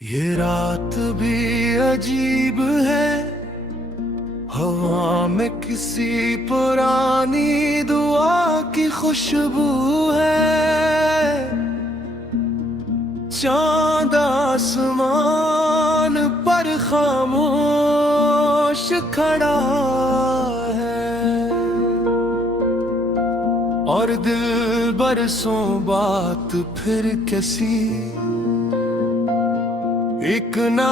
ये रात भी अजीब है, हवा में किसी पुरानी दुआ की खुशबू है। चांद आसमान पर खामोश खड़ा है और दिल बरसों बात फिर कैसी एक नाम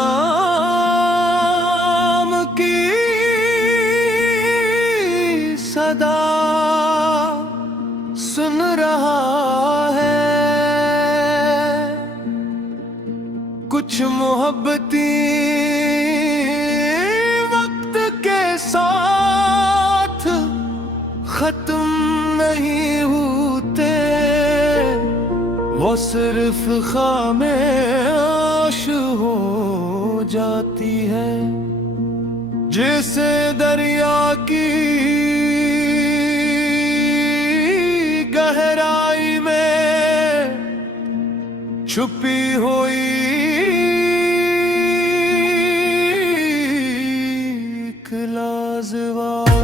की सदा सुन रहा है। कुछ मोहब्बती वक्त के साथ खत्म नहीं होते, वो सिर्फ खामोश हो जाती है। जैसे दरिया की गहराई में छुपी हुई एक लाजवाब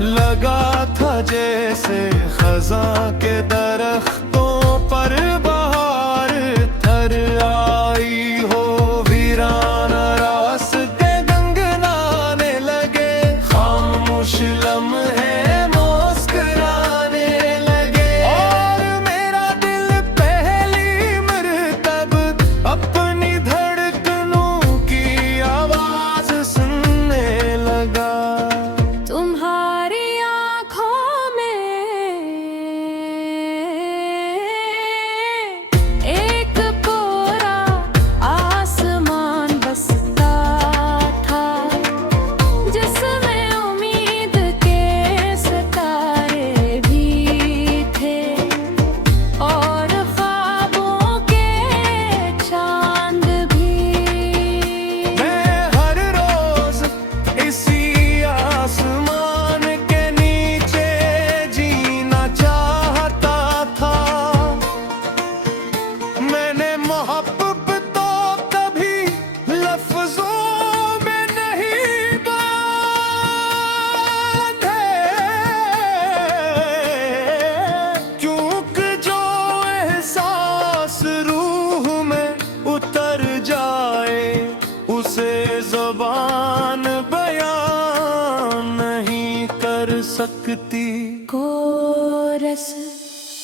लगा था जैसे खज़ां के दरख्तों पर बहार थर आई हो। वीराना रास्ते गंगनाने लगे, खामोश लम्हे मुस्कुराने लगे और मेरा दिल पहली मर्तब अपनी धड़कनों की आवाज सुनने लगा। ज़बान बयान नहीं कर सकती। कोरस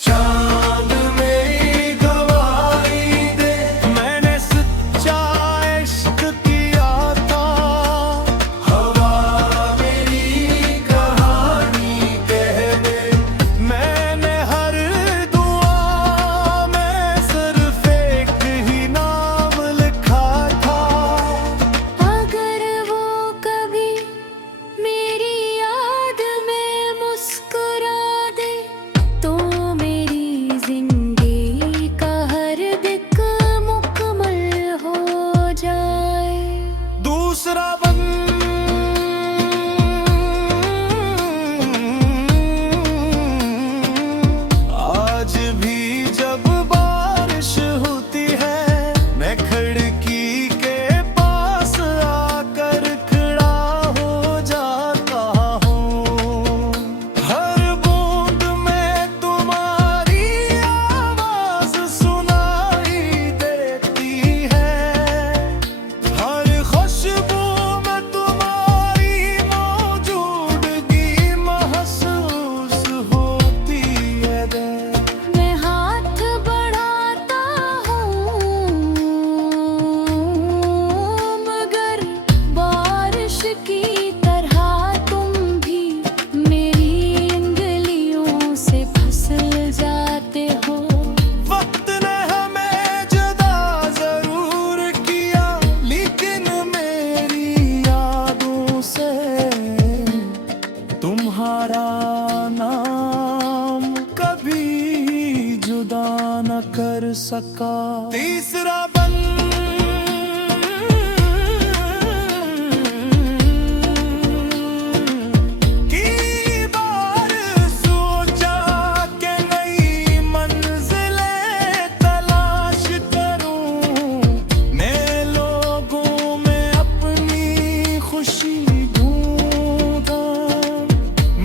चांद मेरी गवाही दे, मैंने सच्चा इश्क किया था। हवा मेरी कहानी कह दे, मैंने हर दुआ में सिर्फ एक ही नाम लिखा था। अगर वो कभी मेरी याद में मुस्कुरा दे तो सका। तीसरा बन की बार सोचा कि नई मंजिलें तलाश करूं, मैं लोगों में अपनी खुशी ढूंढा,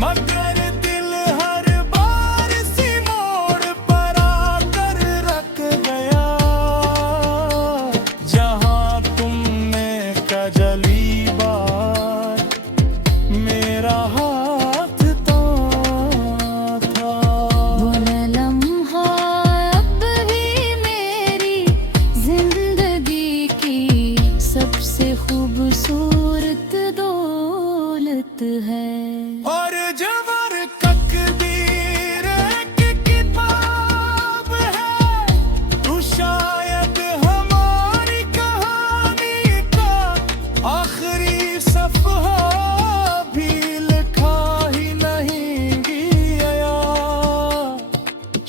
मगर दिल हर बार सी मोड़ पर आकर रख गया, जहां तुमने कजली बार मेरा हाथ था। वो लम्हा अब भी मेरी जिंदगी की सबसे खूबसूरत दौलत है। और जबर तकदीर की किताब है, तू शायद हमारी कहानी का आखिरी सफ़हा भी लिखा ही नहीं गया।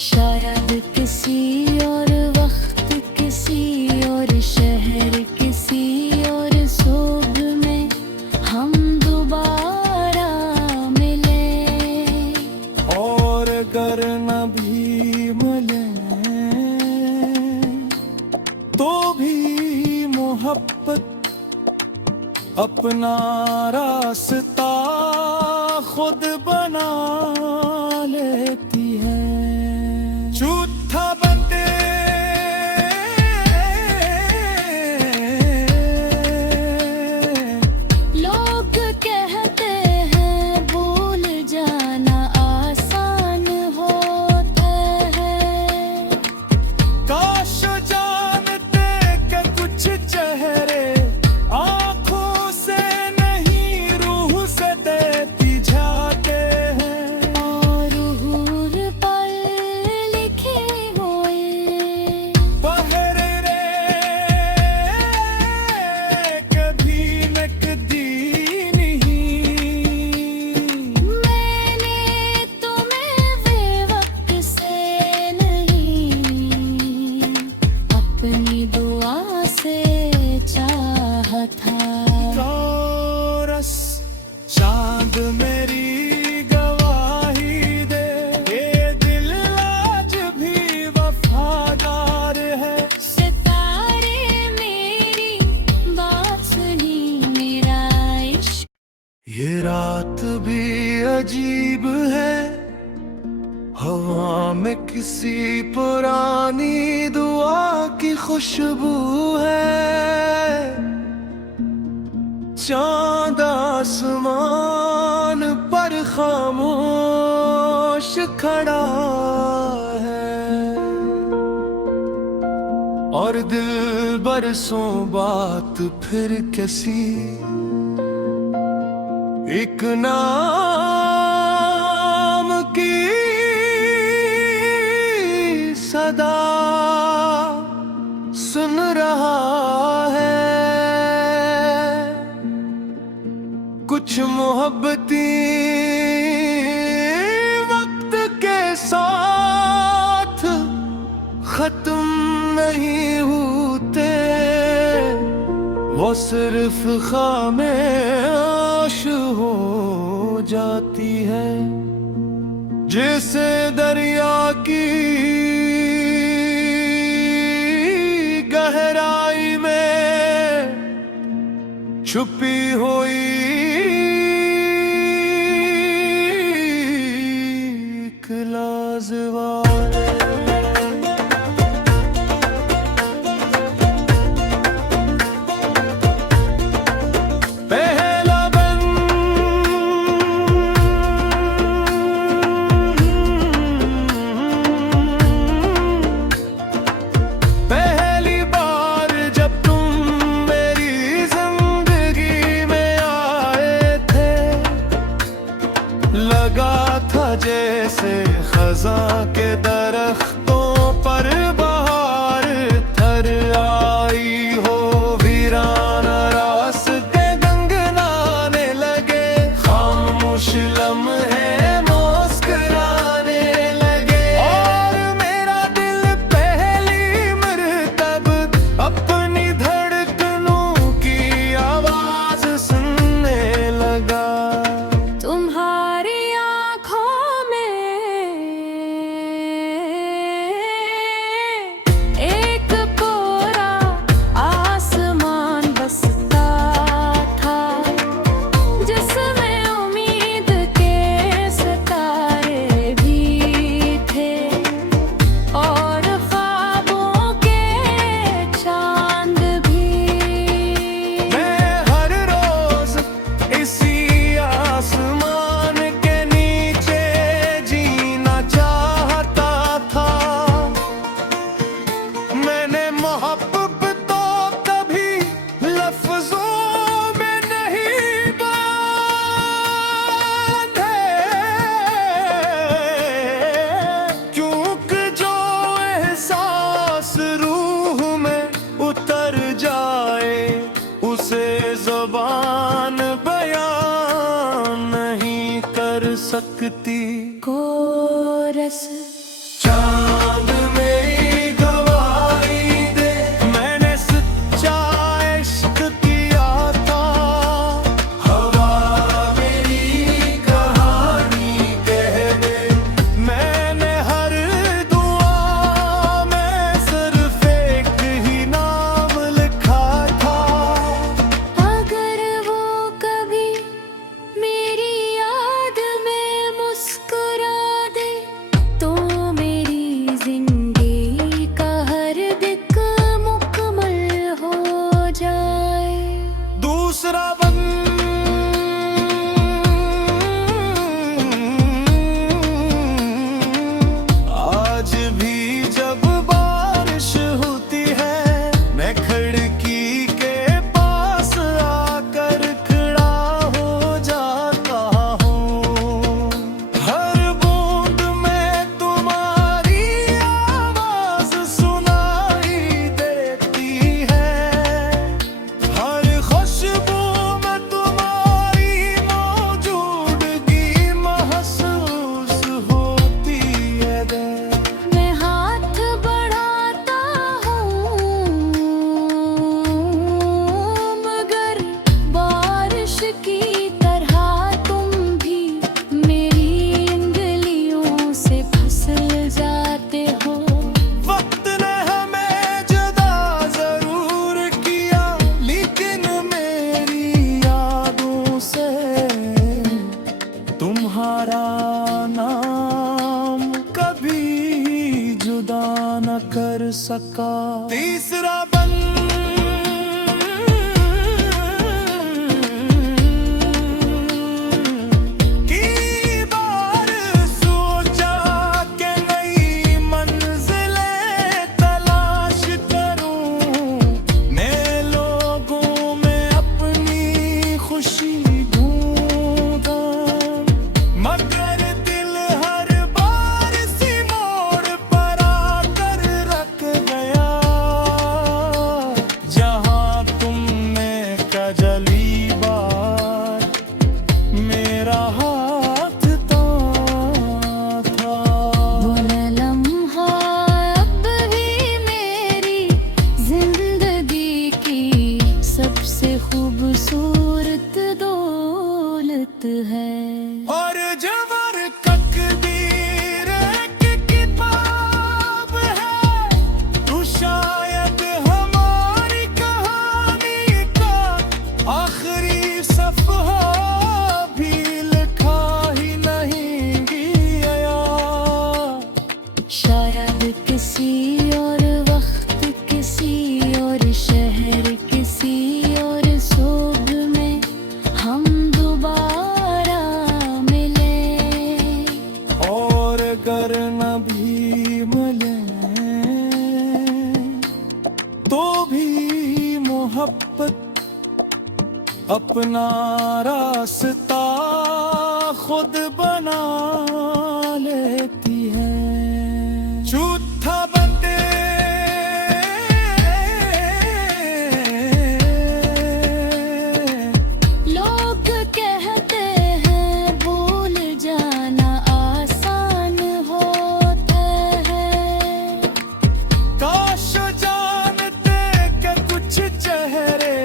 शायद किसी और वक्त, किसी और शहर, किसी और सोग में हम दोबारा मिले। और अगर न भी मिले तो भी मोहब्बत अपना रास्ता खुद बना लेती है। झूठा बनते लोग कहते हैं भूल जाना आसान होता है। काश जानते कि कुछ चेहरे आंखों से नहीं रूह से देती जाते हैं। और हूर पर लिखे हुए पहरे रे कभी नकदी नहीं। मैंने तुम्हें बेवक्त से नहीं, अपनी दुआ से चाहा था। चौरस चांद मेरी गवाही दे, ये दिल आज भी वफादार है। सितारे मेरी बात सुनी, मेरा इश्क ये रात भी अजीब है, हवा में किसी पुरानी दुआ की खुशबू है। चांद आसमान पर खामोश खड़ा है, और दिल बरसों बात फिर कैसी एक नाम की सदा सुन रहा है। कुछ मोहब्बती वक्त के साथ खत्म नहीं होते, वो सिर्फ खामोश हो जाती है। जैसे दरिया की गहराई में छुपी हुई एक लाजवाब जैसे खज़ां के दरख्तों पर बहार थर आई हो, वीराना रास्ते गंगनाने लगे, खामोश लम्हे मुस्कुराने लगे। और मेरा दिल पहली सकती। कोरस चांद मेरी गवाही दे, मैंने सच्चा इश्क किया था। हवा मेरी कहानी कह दे, मैंने हर दुआ में सिर्फ एक ही नाम लिखा था। अगर वो कभी मेरी याद में मुस्कुरा दे, तो मेरी जिंदगी का हर दिक मुकम्मल हो जाए। दूसरा बन आज भी जब बारिश होती है, मैं खिड़की के पास आकर खड़ा हो जाता हूँ। हर बूंद में तुम्हारी आवाज सुनाई देती है, हर खुशबू में तुम्हारी मौजूदगी महसूस होती है। मैं हाथ बढ़ाता हूँ, मगर बारिश की तरह तुम भी मेरी उंगलियों से फिसल जाते हो। वक्त ने हमें जुदा जरूर किया, लेकिन मेरी यादों से तुम्हारा नाम कभी जुदा न कर सका। तीसरा बन की बार सोचा कि नई मंजिलें तलाश करूं, मैं लोगों में अपनी खुशी ढूंढा। मगर दिल हर बार सी मोड़ पर आकर रख गया, जहां तुमने कजली बार मेरा हाथ था। वो लम्हा अब भी मेरी जिंदगी की सबसे खूबसूरत दौलत है। और जबर तकदीर की किताब है, तू शायद हमारी कहानी का आखिरी सफ़हा भी लिखा ही नहीं गया। शायद किसी और वक्त, किसी और शहर, किसी और सोग में हम दोबारा मिले। और अगर न भी मिले तो भी मोहब्बत अपना रास्ता खुद बना लेती है। झूठा बंदे लोग कहते हैं भूल जाना आसान होता है। काश जानते कि कुछ चेहरे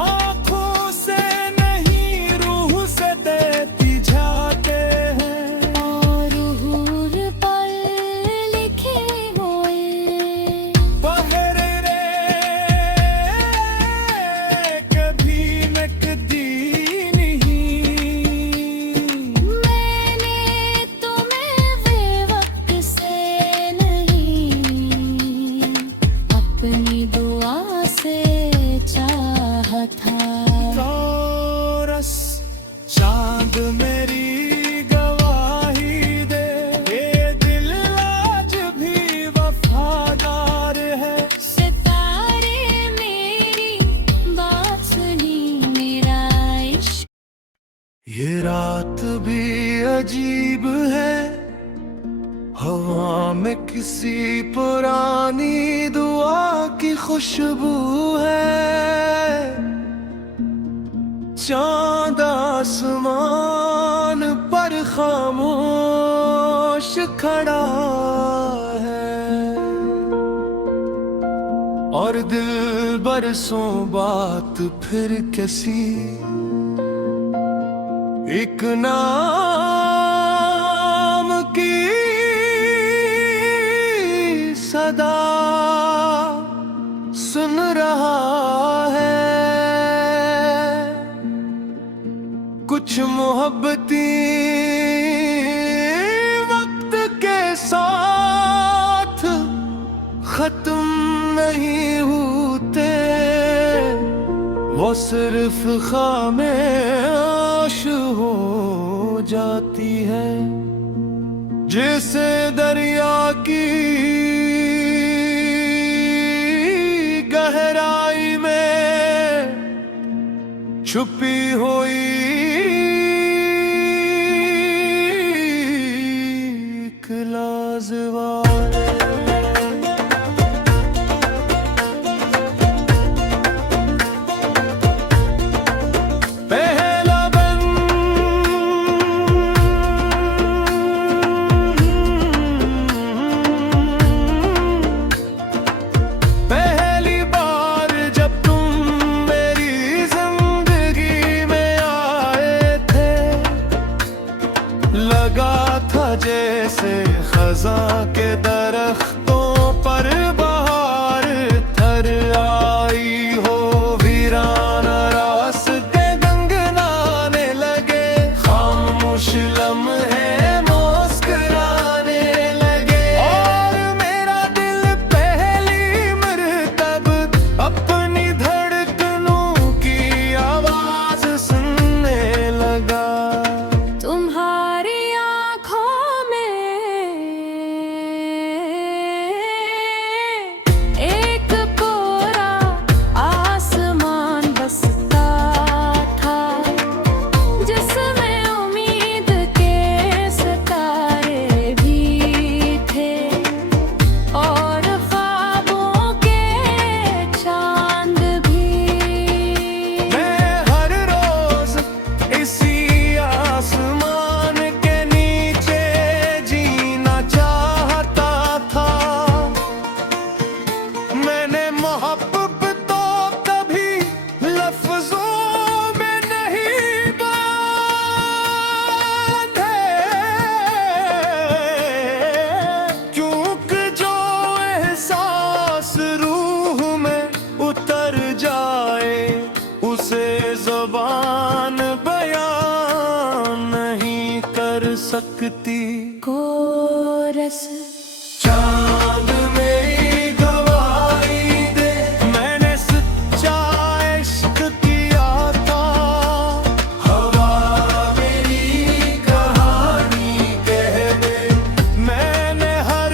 आंखों से नहीं रूह से देती जाते हैं। और हूर पर लिखे हुए पहरे रे कभी नकदी नहीं। मैंने तुम्हें बेवक्त से नहीं, अपनी दुआ से चाहा था। चौरस चांद मेरी गवाही दे, ये दिल आज भी वफादार है। सितारे मेरी बात सुनी, मेरा इश्क ये रात भी अजीब है, हवा में किसी पुरानी दुआ की खुशबू है। चांद आसमान पर खामोश खड़ा है और दिल बरसों बात फिर कैसी एक नाम की सदा सुन रहा है। कुछ मोहब्बती वक्त के साथ खत्म नहीं होते, वो सिर्फ खामोश हो जाती है। जैसे दरिया की गहराई में छुपी हुई एक लाजवाब लगा था जैसे खज़ां के दरख्तों पर बहार थर आई हो। वीराना रास्ते गंगनाने लगे, खामोश लम्हे मुस्कुराने लगे और मेरा दिल पहली मर्तब अपनी धड़कनों की आवाज सुनने लगा। ज़बान बयान नहीं कर सकती। कोरस चांद मेरी गवाही दे, मैंने सच्चा इश्क किया था। हवा मेरी कहानी कह दे, मैंने हर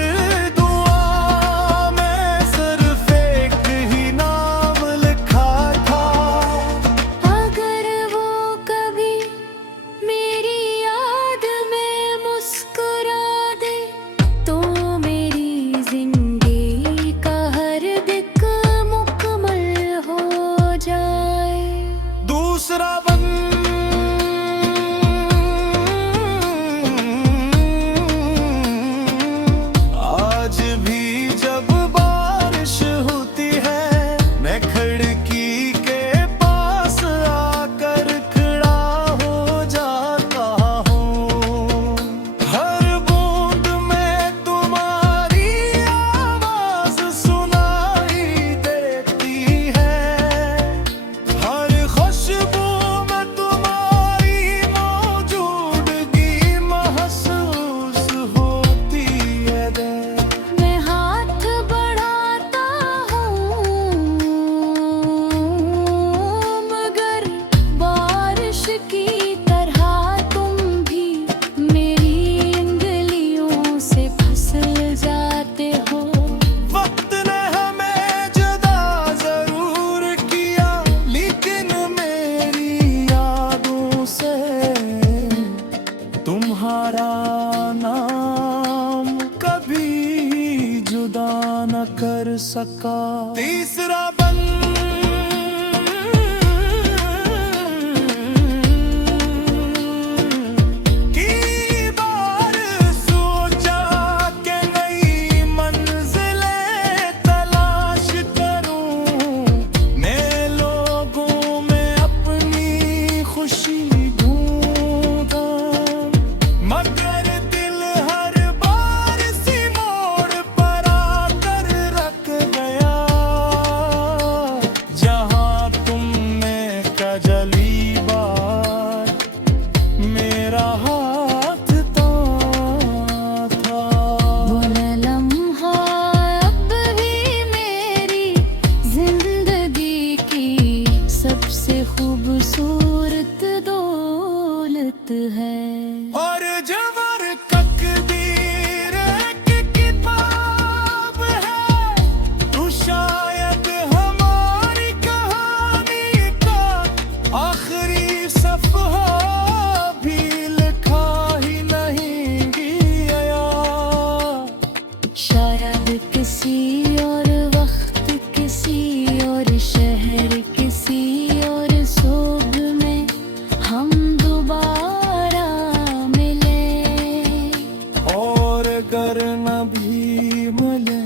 दुआ में सिर्फ एक ही नाम लिखा था। अगर वो कभी मेरी याद में मुस्कुरा दे तो मेरी जिंदगी का हर दिक मुकम्मल हो जाए। दूसरा आज भी जब बारिश होती है, मैं खिड़की के पास आकर खड़ा हो जाता हूँ। हर बूंद में तुम्हारी आवाज सुनाई देती है, हर खुशबू में तुम्हारी मौजूदगी महसूस होती है। मैं हाथ बढ़ाता हूँ मगर बारिश की तरह तुम भी मेरी उंगलियों से फिसल जाते हो। वक्त ने हमें जुदा जरूर किया, लेकिन मेरी यादों से तुम्हारा नाम कभी जुदा न कर सका। तीसरा की वक्त है। और जबर तकदीर की किताब है, तू शायद हमारी कहानी का आखिरी सफ़हा भी लिखा ही नहीं गया। शायद किसी और वक्त, किसी और शहर, किसी और सुबह में हम दोबारा मिले। और अगर न भी मिले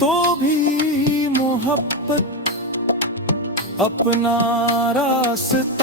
तो भी मोहब्बत अपना रास्ता